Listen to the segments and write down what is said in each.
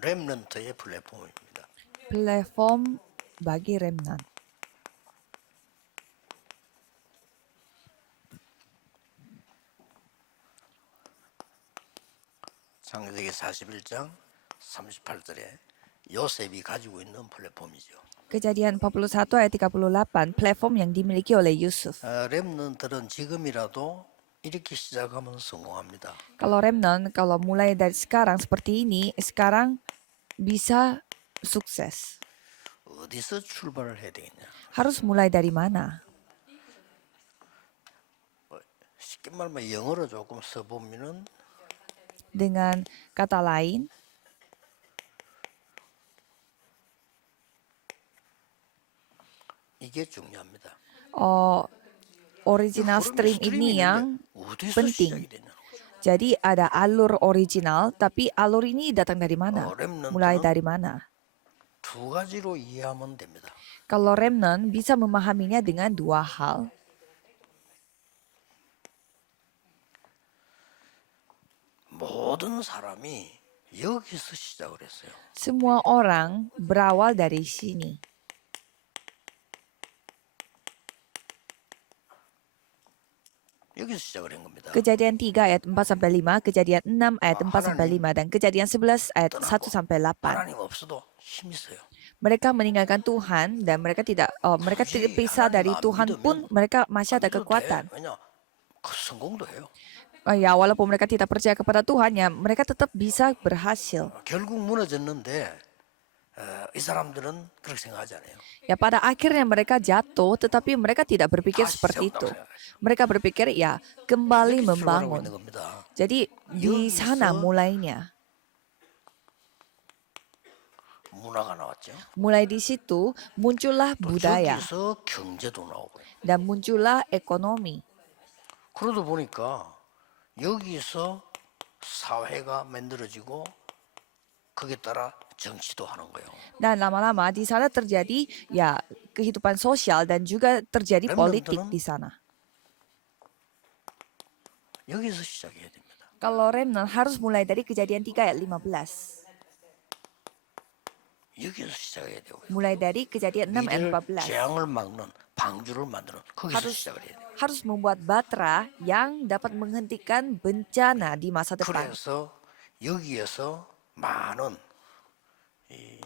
렘넌트의 플랫폼입니다. Platform bagi remnant. 창세기 41장 38절에 요셉이 가지고 있는 플랫폼이죠. Kejadian 41 ayat 38, platform yang dimiliki oleh Yusuf. 렘넌트는 지금이라도 이렇게 시작하면 성공합니다. Kalau remnant, kalau mulai dari sekarang seperti ini, sekarang bisa sukses. 어디서 출발을 해야 되겠냐? Harus mulai dari mana? 쉽게 말하면 영어로 조금 써보면은 Dengan kata lain, 이게 중요합니다. original stream ini yang 어디서 penting. 시작이 되냐? Jadi ada alur original, tapi alur ini datang dari mana? Mulai dari mana? 두 가지로 이해하면 됩니다. Kalau remnant bisa memahaminya dengan dua hal. 모든 사람이 여기서 시작을 했어요. Semua orang berawal dari sini. 여기서 시작을 한 겁니다. Kejadian 3 ayat 4-5, Kejadian 6 ayat 4-5, dan Kejadian 11 ayat 1-8. 하나님 없어도 힘이 있어요. Mereka meninggalkan Tuhan dan mereka tidak terpisah dari Tuhan pun mereka masih ada kekuatan. 왜냐? 성공도 해요. Ya, walaupun mereka tidak percaya kepada Tuhan, ya mereka tetap bisa berhasil. 결국 무너졌는데 이 사람들은 그렇게 생각하지 않아요. Ya, pada akhirnya mereka jatuh, tetapi mereka tidak berpikir seperti itu. Mereka berpikir ya kembali 여기 출발하고 membangun. 있는 겁니다. Jadi di sana mulainya. 문화가 나왔죠. Mulai di situ muncullah budaya 저기서 경제도 나오고. dan muncullah ekonomi. 그러다 보니까 여기서 사회가 만들어지고 거기에 따라 정치도 하는 거예요. Dan lama-lama di sana terjadi ya kehidupan sosial dan juga terjadi politik di sana. 여기서 시작해야 됩니다. Kalau remnant harus mulai dari Kejadian 3 ayat 15. 여기서 시작해야 되고. Mulai dari Kejadian 6 ayat 14. 재앙을 막는 방주를 만드는 거기서 시작을 해야 돼요. Harus membuat batra yang dapat menghentikan bencana di masa depan. 그래서 여기에서 많은 이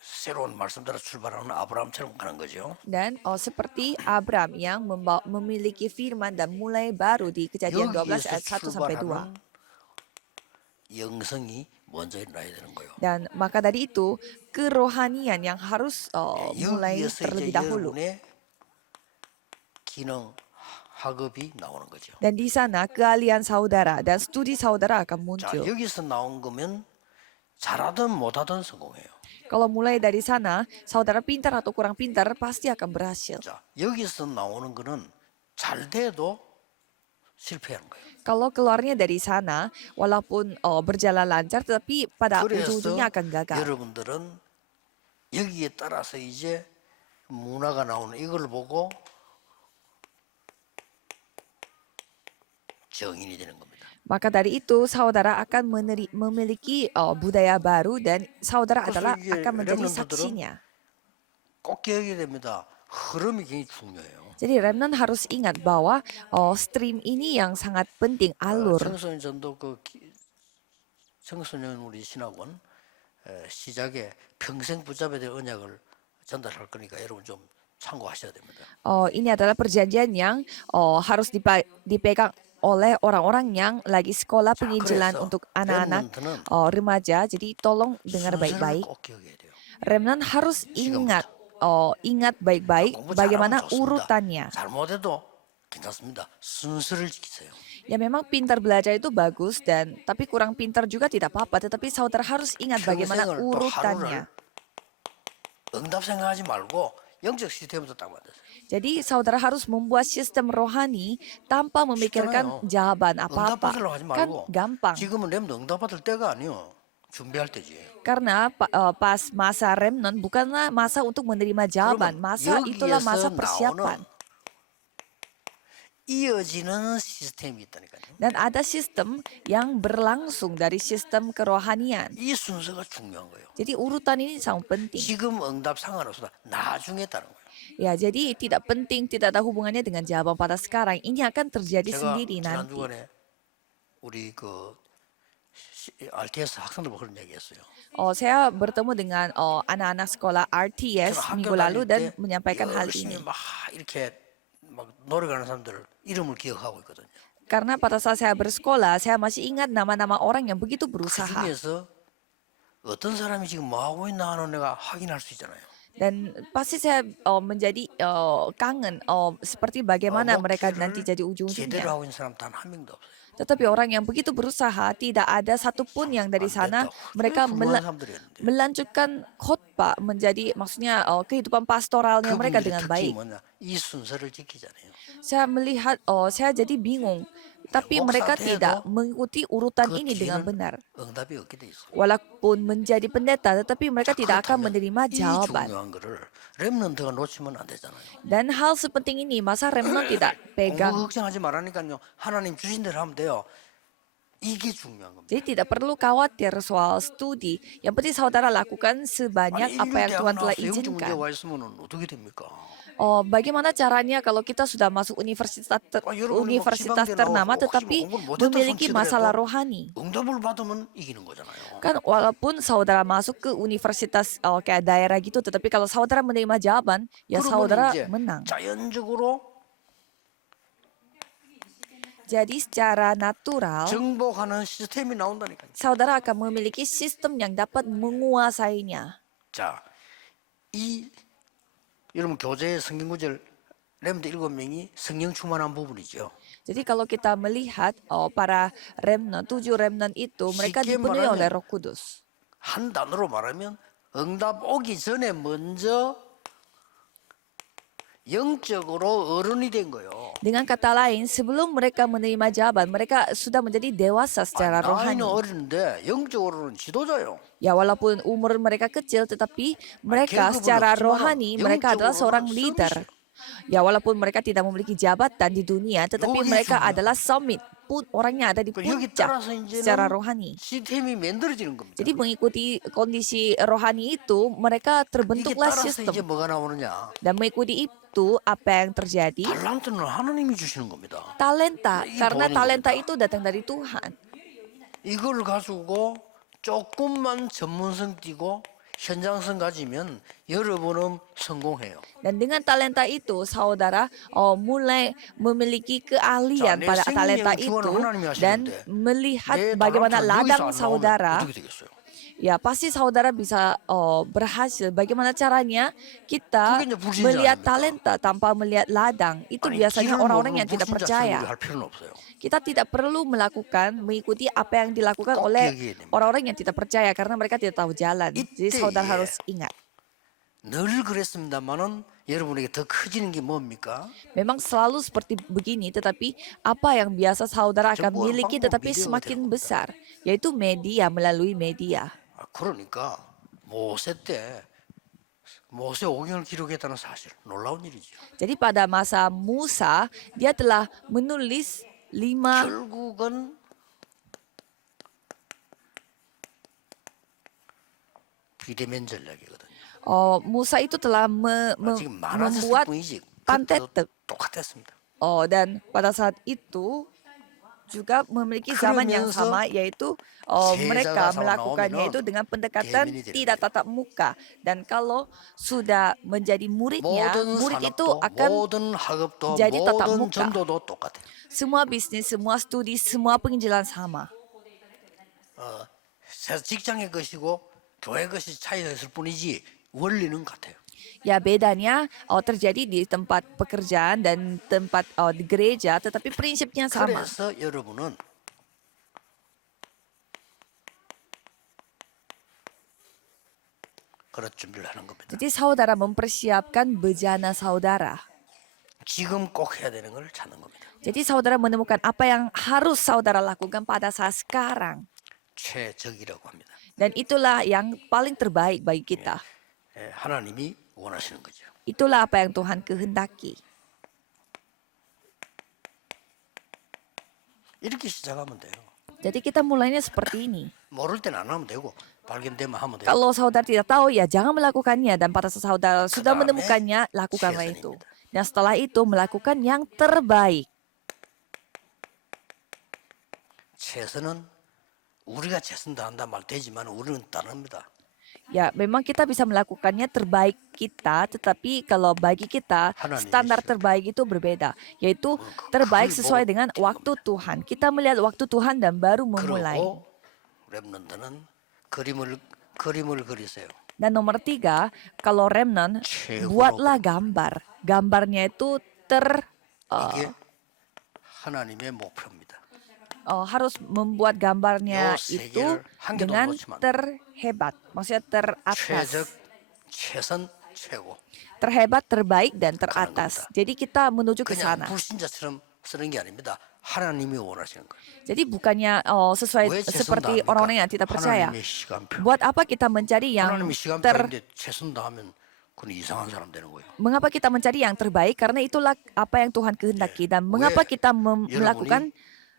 새로운 말씀대로 출발하는 아브라함처럼 가는 거죠. Dan seperti Abram yang memiliki firman dan mulai baru di Kejadian 12 ayat 1-2. 영성이 먼저 일어나야 되는 거예요. Dan maka dari itu kerohanian yang harus mulai 여기에서 terlebih 이제 dahulu. 여러분의 기능 학업이 나오는 거죠. Dan di sana keahlian saudara dan studi saudara akan 자, muncul. 여기서 나온 거면 잘하든 못하든 성공해요. Kalau mulai dari sana, saudara pintar atau kurang pintar pasti akan berhasil. 자, 여기서 나오는 거는 잘 돼도 실패하는 거예요. Kalau keluarnya dari sana, walaupun berjalan lancar, tetapi pada 그래서 ujung-ujungnya akan gagal. 여러분들은 여기에 따라서 이제 문화가 나오는 이걸 보고 정인이 되는 겁니다. Maka dari itu, saudara akan memiliki budaya baru dan saudara adalah akan menjadi saksinya. 꼭 기억해야 됩니다. 흐름이 굉장히 중요해요. Jadi remnant harus ingat bahwa stream ini yang sangat penting, alur. 청소년 전도 청소년 우리 신학원 시작에 평생 붙잡아야 될 언약을 전달할 거니까 여러분 좀 참고하셔야 됩니다. Ini adalah perjanjian yang harus dipegang oleh orang-orang yang lagi sekolah penginjilan untuk anak-anak remaja. Jadi tolong dengar baik-baik. Remnant harus ingat baik-baik bagaimana urutannya. 잘못해도 괜찮습니다. 순서를 지키세요. Ya memang pintar belajar itu bagus tapi kurang pintar juga tidak apa-apa. Tetapi saudara harus ingat bagaimana urutannya. 응답 생각하지 말고 영적 시스템부터 딱 만드세요. Jadi saudara harus membuat sistem rohani tanpa memikirkan jawaban apa-apa. Kan gampang. 지금은 렘도 응답받을 때가 아니요. 준비할 때지. Karena pas masa remnant bukanlah masa untuk menerima jawaban. Masa itulah masa persiapan. 이어지는 시스템이 있다니까요. Dan ada sistem yang berlangsung dari sistem kerohanian. 이 순서가 중요한 거예요. Jadi urutan ini sangat penting. 지금 응답 상관없어. 나중에 따른 거예요. Ya, jadi tidak penting, tidak ada hubungannya dengan jawaban pada sekarang. Ini akan terjadi 제가 sendiri 지난 nanti. 주간에 우리 RTS 학생들과 그런 얘기했어요. Saya bertemu dengan anak-anak sekolah RTS 저는 minggu 학교 lalu 다닐 dan 때 menyampaikan hal 열심히 ini. 막 이렇게 막 노력하는 사람들 이름을 기억하고 있거든요. Karena pada saat saya bersekolah, saya masih ingat nama-nama orang yang begitu 그 berusaha. 중에서 어떤 사람이 지금 뭐 하고 있나 하는 내가 확인할 수 있잖아요. Dan pasti saya menjadi kangen seperti bagaimana mereka nanti jadi 제대로 ujung-ujungnya. 하고 있는 사람 단 한 명도 없어요. Tetapi orang yang begitu berusaha, tidak ada satupun yang dari sana mereka 훌륭한 사람들이었는데 melanjutkan khotbah menjadi maksudnya kehidupan pastoralnya mereka 그분들의 dengan 특징이 baik. 뭐냐? 이 순서를 지키잖아요. Saya melihat, saya jadi bingung. Tapi mereka tidak mengikuti urutan 그 ini dengan 뒤에는 benar. 응답이 없게 돼 있어요. Walaupun menjadi pendeta, tetapi mereka tidak akan 그렇다면 menerima 이 jawaban. 중요한 거를 렘넌트가 놓치면 안 되잖아요. Dan hal sepenting ini, masa remnant tidak 공부 pegang? 걱정하지 말라니까요. 하나님 주신 대로 하면 돼요. 이게 중요한 겁니다. Jadi tidak perlu khawatir soal studi. Yang penting saudara lakukan sebanyak 아니, apa yang 인류 Tuhan 대학 telah 나와서 영적 문제 izinkan. 와 있으면 어떻게 됩니까? Bagaimana caranya kalau kita sudah masuk universitas ternama tetapi memiliki masalah rohani? 응답을 받으면 이기는 거잖아요. Kan walaupun saudara masuk ke universitas kayak daerah gitu, tetapi kalau saudara menerima jawaban, ya 그러면 saudara 이제 menang. 자연적으로 Jadi secara natural, 정복하는 시스템이 나온다니까요. saudara akan memiliki sistem yang dapat menguasainya. 자, 여러분 교재의 성경 구절 렘드 7명이 성령 충만한 부분이죠. Jadi kalau kita melihat para remnant, 7 remnant itu mereka 쉽게 dipenuhi oleh 말하면 Roh Kudus. 한 단어로 말하면 응답 오기 전에 먼저 영적으로 어른이 된 거예요. Dengan kata lain, sebelum mereka menerima jawaban, mereka sudah menjadi dewasa secara rohani. 나이는 어린데 영적으로는 지도자요. Ya walaupun umur mereka kecil, tetapi mereka 계급은 secara 없지만 rohani mereka adalah seorang 영적으로는 leader. 서밋이에요. Ya walaupun mereka tidak memiliki jabatan di dunia, tetapi 여기 mereka 중요해요. adalah summit, orangnya ada di 여기 puncak 따라서 secara 이제는 rohani. 시스템이 만들어지는 겁니다. Jadi mengikuti kondisi rohani itu, mereka 이게 terbentuklah 따라서 이제 sistem. 뭐가 나오느냐? Dan mengikuti itu, apa yang terjadi? 달란트는 하나님이 주시는 겁니다. Talenta, 이 karena 보는 talenta 겁니다. itu datang dari Tuhan. 이걸 가지고 조금만 전문성 띄고 현장성 가지면 여러분은 성공해요. Dan dengan talenta itu, saudara mulai memiliki keahlian 자, 내 pada talenta 생명의 itu 주관을 하나님이 dan 하시는데 melihat 내 bagaimana 달란트는 여기서 ladang 안 나오면 saudara. 어떻게 되겠어요? Ya, pasti saudara bisa berhasil. Bagaimana caranya kita 그게 이제 불신자 melihat 아닙니까? talenta tanpa melihat ladang? Itu 아니, biasanya 길을 orang-orang 모르는 yang tidak 불신자처럼 percaya. 우리가 할 필요는 없어요. Kita tidak perlu mengikuti apa yang dilakukan 꼭 oleh 기억해야 됩니다. orang-orang yang tidak percaya karena mereka tidak tahu jalan. Jadi 이때에 saudara harus ingat. 늘 그랬습니다만은 여러분에게 더 커지는 게 뭡니까? Memang selalu seperti begini, tetapi apa yang biasa saudara akan Sebuah miliki 방법, tetapi 미디어가 semakin 되는 겁니다. besar, yaitu media, melalui media. 그러니까 모세 때 모세 오경을 기록했다는 사실 놀라운 일이죠. Jadi pada masa Musa, dia telah menulis 5 결국은 비대면 전략이거든요. Musa itu telah 지금 많아졌을 membuat 뿐이지 pantetek. 그때도 똑같았습니다. Dan pada saat itu juga memiliki zaman yang 그러면서 sama, yaitu 제자가 mereka 나오면은 melakukannya itu dengan pendekatan 대면이 되는 tidak 거예요. tatap muka. Dan kalau sudah menjadi muridnya, 모든 murid itu 산업도 akan 모든 학업도 jadi tatap 모든 muka. 전도도 똑같아요. semua bisnis, semua studi, semua penginjilan sama. 직장의 것이고 교회 것이 차이가 있을 뿐이지 원리는 같아요. Ya bedanya terjadi di tempat pekerjaan dan tempat di gereja, tetapi prinsipnya sama. 그래서 여러분은 그런 준비를 하는 겁니다. Jadi saudara mempersiapkan bejana saudara. 지금 꼭 해야 되는 걸 찾는 겁니다. Jadi saudara menemukan apa yang harus saudara lakukan pada saat sekarang. 최적이라고 합니다. Dan itulah yang paling terbaik bagi kita. 하나님이 원하시는 거죠. Itulah apa yang Tuhan kehendaki. 이렇게 시작하면 돼요. Jadi kita mulainya seperti ini. 모를 때는 안 하면 되고 발견되면 하면 돼요. Kalau saudara tidak tahu, ya jangan melakukannya. Dan pada saat saudara sudah 그다음에 menemukannya, lakukanlah itu. 최선입니다. Dan setelah itu, melakukan yang terbaik. 최선은 우리가 최선도 한다 말 되지만 우리는 따릅니다. Ya, memang kita bisa melakukannya terbaik kita, tetapi kalau bagi kita, 하나님이시죠. standar terbaik itu berbeda. Yaitu terbaik sesuai dengan waktu Tuhan. Kita melihat waktu Tuhan dan baru memulai. 그리고 렘넌트는 그림을 그리세요. Dan nomor 3, kalau remnant, 최고로 buatlah gambar. Gambarnya itu 이게 하나님의 목표입니다. harus membuat gambarnya 요 세 itu 개를 한 개도 dengan 놓치면 안 돼요. terhebat, maksudnya teratas. 최적, 최선, 최고. Terhebat, terbaik, dan teratas. Jadi kita menuju ke 그냥 sana. 불신자처럼 쓰는 게 아닙니다. 하나님이 원하시는 거예요. Jadi bukannya sesuai 왜 최선도 seperti 합니까? orang-orang yang tidak percaya. 하나님의 시간표. Buat apa kita mencari yang 하나님의 시간표인데 최선도 하면 그건 이상한 사람 되는 거예요. mengapa kita mencari yang terbaik? Karena itulah apa yang Tuhan kehendaki. Dan mengapa kita melakukan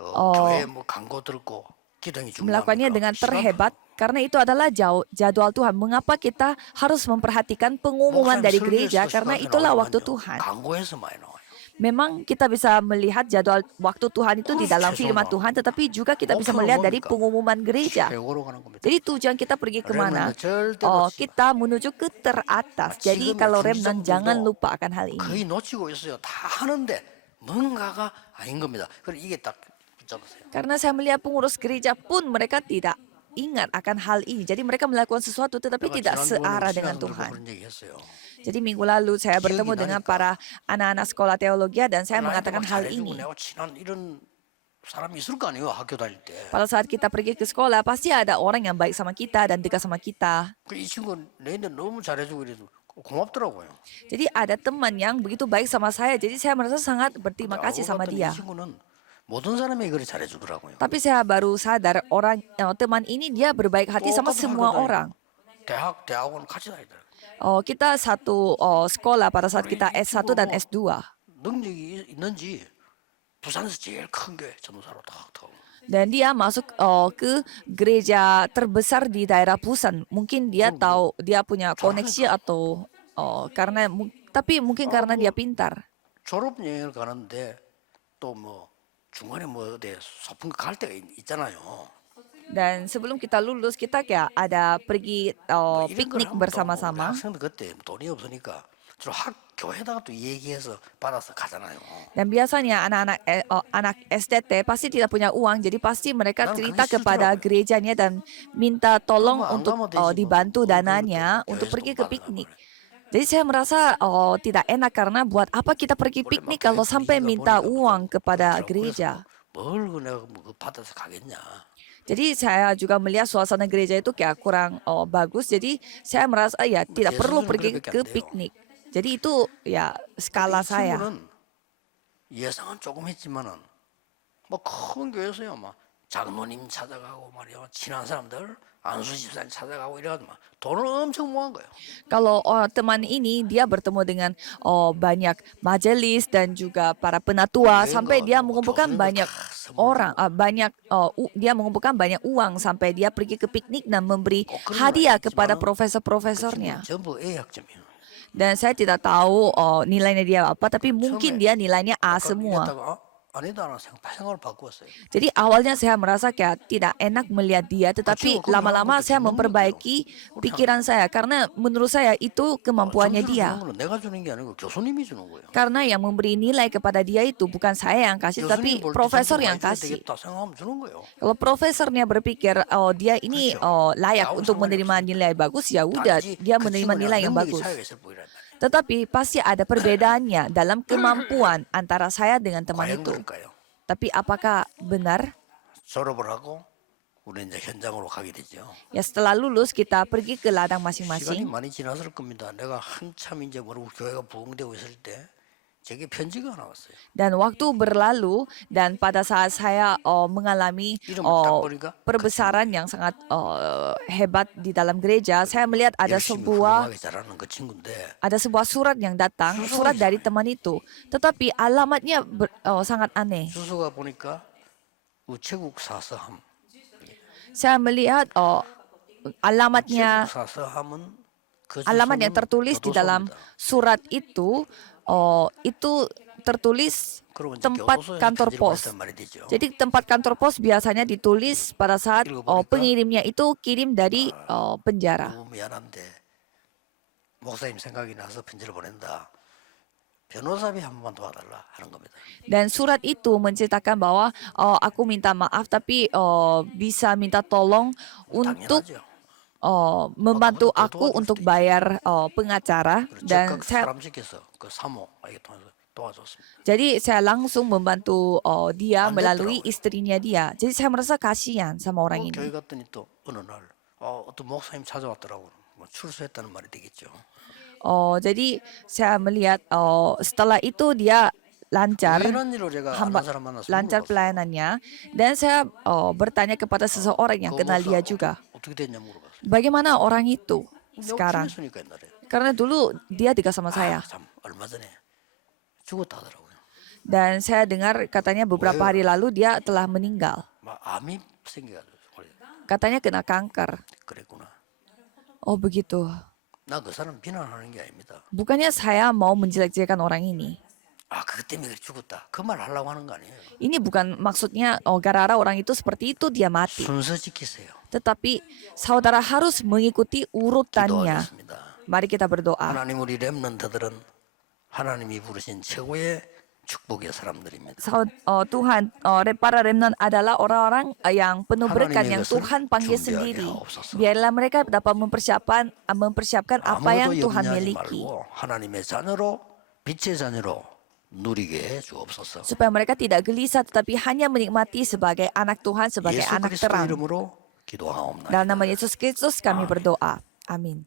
교회 뭐 광고 들고 기도이 melakukannya dengan 중요합니까? terhebat? Karena itu adalah jadwal Tuhan. Mengapa kita harus memperhatikan pengumuman dari gereja? Karena itulah waktu Tuhan. 광고에서 많이 나와요. Memang kita bisa melihat jadwal waktu Tuhan itu di dalam firman Tuhan, tetapi juga kita bisa melihat dari pengumuman gereja. 최고로 가는 겁니다. Jadi tujuan kita pergi kemana? remnant 절대 놓치지 Kita menuju ke teratas. Jadi 지금의 kalau remnant 중성들도 jangan lupa akan hal ini. 거의 놓치고 있어요. 다 하는데 뭔가가 아닌 겁니다. 그럼 이게 딱 붙잡으세요. Karena saya melihat pengurus gereja pun mereka tidak ingat akan hal ini. Jadi mereka melakukan sesuatu tetapi 내가 tidak 지난번에 searah dengan 신앙들과 Tuhan. 그런 얘기 했어요. Jadi minggu lalu saya bertemu dengan para anak-anak sekolah teologi dan saya mengatakan hal ini. 내가 친한 이런 사람이 있을 거 아니에요. 학교 다닐 때. Pada saat kita pergi ke sekolah, pasti ada orang yang baik sama kita dan dekat sama kita. 이 친구 내한테 너무 잘해주고 이래서 고맙더라고요. Jadi ada teman yang begitu baik sama saya, jadi saya merasa sangat berterima kasih sama 알고 봤더니 dia. 이 친구는 모든 사람에게 그렇게 잘해주더라고요. Tapi saya baru sadar teman ini dia berbaik hati sama 똑같은 semua 학교 다니고 orang. 대학원 같이 다니더라고요. Kita satu sekolah pada saat kita S1 dan S2. 능력이 있는지 부산에서 제일 큰 교회 전도사로 딱 들어오고. Dan dia masuk ke gereja terbesar di daerah Busan. Mungkin dia tahu dia punya koneksi atau tapi mungkin karena dia pintar. 졸업 여행을 가는데 또 뭐 중간에 뭐 어디 소풍 갈 때가 있잖아요. Dan sebelum kita lulus kita kayak ada pergi 이런 걸 piknik 하면 또 bersama-sama. 학생들 그때 돈이 없으니까 주로 학교에다가 또 얘기해서 받아서 가잖아요. Dan biasanya anak STT pasti tidak punya uang, jadi pasti mereka Nah, cerita kami kepada setuju. gerejanya dan minta tolong Kamu untuk anggap mau dibantu desi, dananya mau untuk desi, pergi mau ke desi, piknik. boleh. Jadi saya merasa tidak enak karena buat apa kita pergi 원래 piknik 막 kalau 교회 sampai 분위기가 minta 보니까 uang 좀 kepada 그렇더라고요. gereja. 그래서 뭘 내가 뭐 받아서 가겠냐. Jadi saya juga melihat suasana gereja itu kayak kurang bagus. Jadi saya merasa ya tidak perlu 예수는 pergi 그렇게밖에 ke 안 돼요. piknik. Jadi itu ya skala 이 saya. 친구는 예상은 조금 했지만은 뭐 큰 교회에서요, 막 장로님 찾아가고 말이야, 친한 사람들 안수 집사님 찾아가고 이래가지고 막 돈을 엄청 모은 거예요. Kalau teman ini dia bertemu dengan banyak majelis dan juga para penatua sampai dia mengumpulkan banyak orang, dia mengumpulkan banyak uang sampai dia pergi ke piknik dan memberi hadiah kepada profesor-profesornya. 전부 A 학점이에요. Dan saya tidak tahu nilainya dia apa, tapi mungkin dia nilainya A semua. 아니다 하나 생각을 바꾸었어요. Jadi awalnya saya merasa kayak tidak enak melihat dia, tetapi lama-lama saya memperbaiki pikiran saya karena menurut saya itu kemampuannya dia. 점수를 주는 거는 내가 주는 게 아니고 교수님이 주는 거예요. Karena yang memberi nilai kepada dia itu bukan saya yang kasih, tapi 교수님 볼때 profesor 점수 yang 많이 줘야 kasih. 되겠다 생각하면 주는 거예요. Kalau profesornya berpikir, dia ini layak untuk menerima nilai bagus, ya udah 단지 dia 그 menerima 친구랑 nilai yang 능력이 bagus. 차이가 있을 뿐이란 말이에요. Tetapi pasti ada perbedaannya dalam kemampuan antara saya dengan teman 과연 itu. 그럴까요? Tapi apakah benar? 졸업을 하고 우리 이제 현장으로 가게 되죠. Ya setelah lulus kita pergi ke ladang 시간이 masing-masing. 많이 지났을 겁니다. 내가 한참 이제 모르고 교회가 부흥되고 있을 때 제게 편지가 하나 왔어요. Dan waktu berlalu dan pada saat saya mengalami 이름을 딱 보니까 perbesaran yang sangat hebat di dalam gereja, saya melihat ada 열심히 sebuah 훌륭하게 잘하는 그 친구인데 surat yang datang, surat dari teman itu. Tetapi alamatnya sangat aneh. 주소가 보니까 우체국 사서함. Saya melihat alamatnya, 우체국 사서함은 그 alamat yang 주소는 tertulis di dalam 교도소입니다. surat itu tertulis 그러면 이제 tempat 교도소에서 kantor 편지를 pos. 보냈단 말이 되죠. Jadi tempat kantor pos biasanya ditulis pada saat 읽어보니까 pengirimnya itu kirim dari penjara. 너무 미안한데 목사님 생각이 나서 편지를 보낸다. 변호사비 한 번만 도와달라 하는 겁니다. Dan surat itu menceritakan bahwa aku minta maaf tapi bisa minta tolong untuk 당연하죠. membantu 더 aku 도와줄 untuk 수도 있죠. bayar pengacara 그리고 dan 즉각 saya 사람 시켜서 그 사모에게 통해서 도와줬습니다. jadi saya langsung membantu dia 안 melalui 됐더라고요. istrinya dia. Jadi saya merasa kasihan sama orang 뭐 교회 ini. 갔더니 또 어느 날 어떤 목사님 찾아왔더라고. 뭐 출소했다는 말이 되겠죠. Jadi saya melihat setelah itu dia lancar 우연한 일로 제가 아는 사람 만나서 lancar 물어봤어요. pelayanannya dan saya bertanya kepada seseorang yang 그 kenal 목사 dia juga. 어떻게 됐냐 물어봤어요. Bagaimana orang itu 내가 sekarang? 친했으니까 옛날에. Karena dulu dia dekat sama saya. 참 얼마 전에 죽었다 하더라고요. Dan saya dengar katanya beberapa hari lalu dia telah meninggal. 막 암이 생겨가지고 그래. Katanya kena kanker. 그랬구나. Oh begitu. 나 그 사람 비난하는 게 아닙니다. Bukannya saya mau menjelek-jelekan orang ini. 그것 때문에 그래 죽었다. 그 말 하려고 하는 거 아니에요. Ini bukan maksudnya gara-gara orang itu seperti itu dia mati. 순서 지키세요. Tetapi saudara harus mengikuti urutannya. 기도하겠습니다. Mari kita berdoa. 하나님 우리 렘넌트들은 하나님이 부르신 최고의 축복의 사람들입니다. Tuhan, para remnant adalah orang-orang yang penuh berkat yang 것을 Tuhan panggil 준비하게 sendiri. 하옵소서. Biarlah mereka dapat mempersiapkan apa yang 아무도 Tuhan 염려하지 miliki. 말고 하나님의 자녀로 빛의 자녀로 누리게 해 주옵소서. Supaya mereka tidak gelisah tetapi hanya menikmati sebagai anak Tuhan, sebagai 예수 anak 그리스도 terang. 이름으로 기도하옵나이다. Dalam nama Yesus Kristus kami berdoa. Amin.